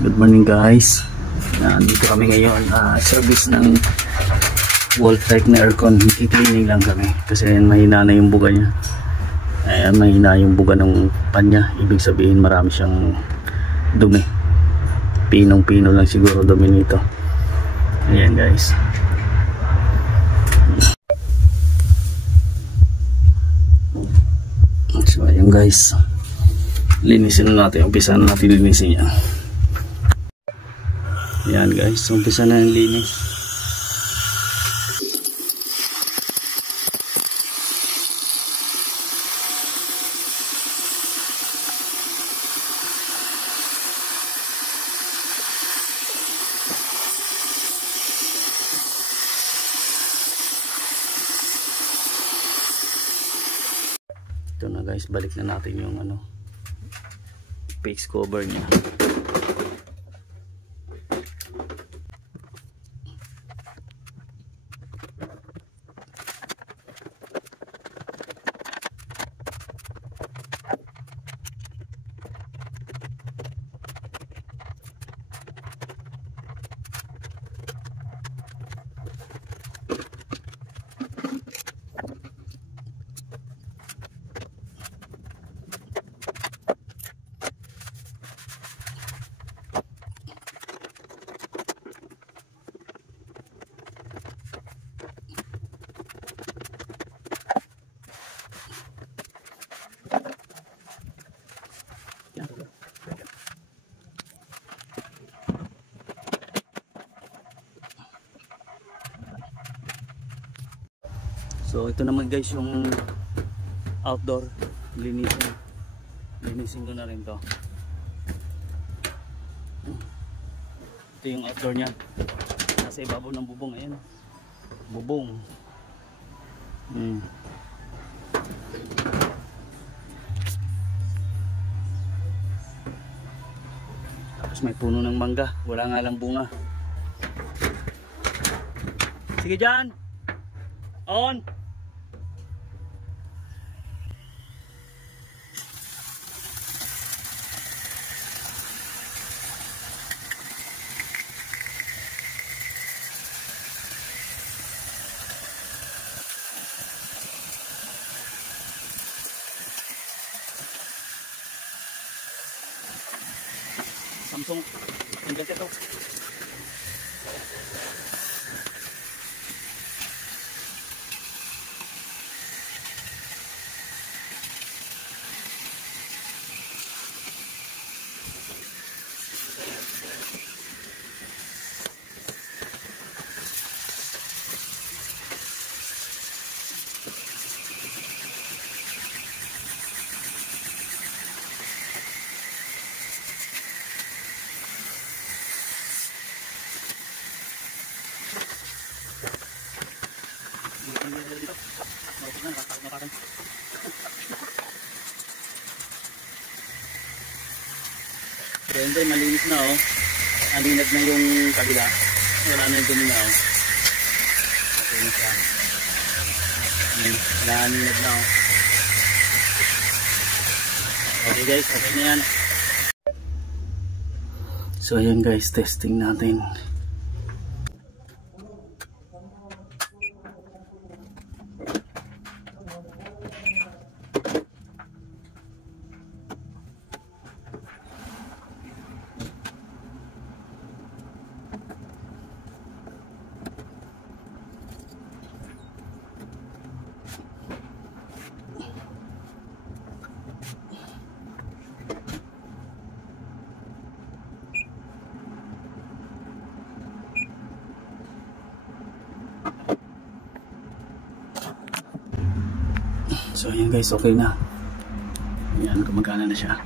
Good morning guys. Dito kami ngayon, service ng Voltec na aircon. Cleaning lang kami kasi mahina na yung buga niya. Ayan, mahina yung buga ng pan niya. Ibig sabihin marami siyang dumi. Pinong-pino lang siguro dumi nito. Ayan guys. So ayan guys, linisin natin. Umpisan natin linisin yan. Ayan guys, umpisa na yung linis. Ito na guys, balik na natin yung face cover niya. So ito naman guys yung outdoor. Linisin ko na rin to. Ito yung outdoor nya. Nasa ibabaw ng bubong. Ayan, bubong. Tapos may puno ng mangga. Wala nga lang bunga. Sige dyan, on. Samsung ang ganda ito. Siyempre malinis na alinag na yung kabila, wala na yung dumi na okay na siya. Alinag na okay guys, okay na yan. So ayan guys, testing natin. So ayan guys, okay na. Ayan, gumagana na siya.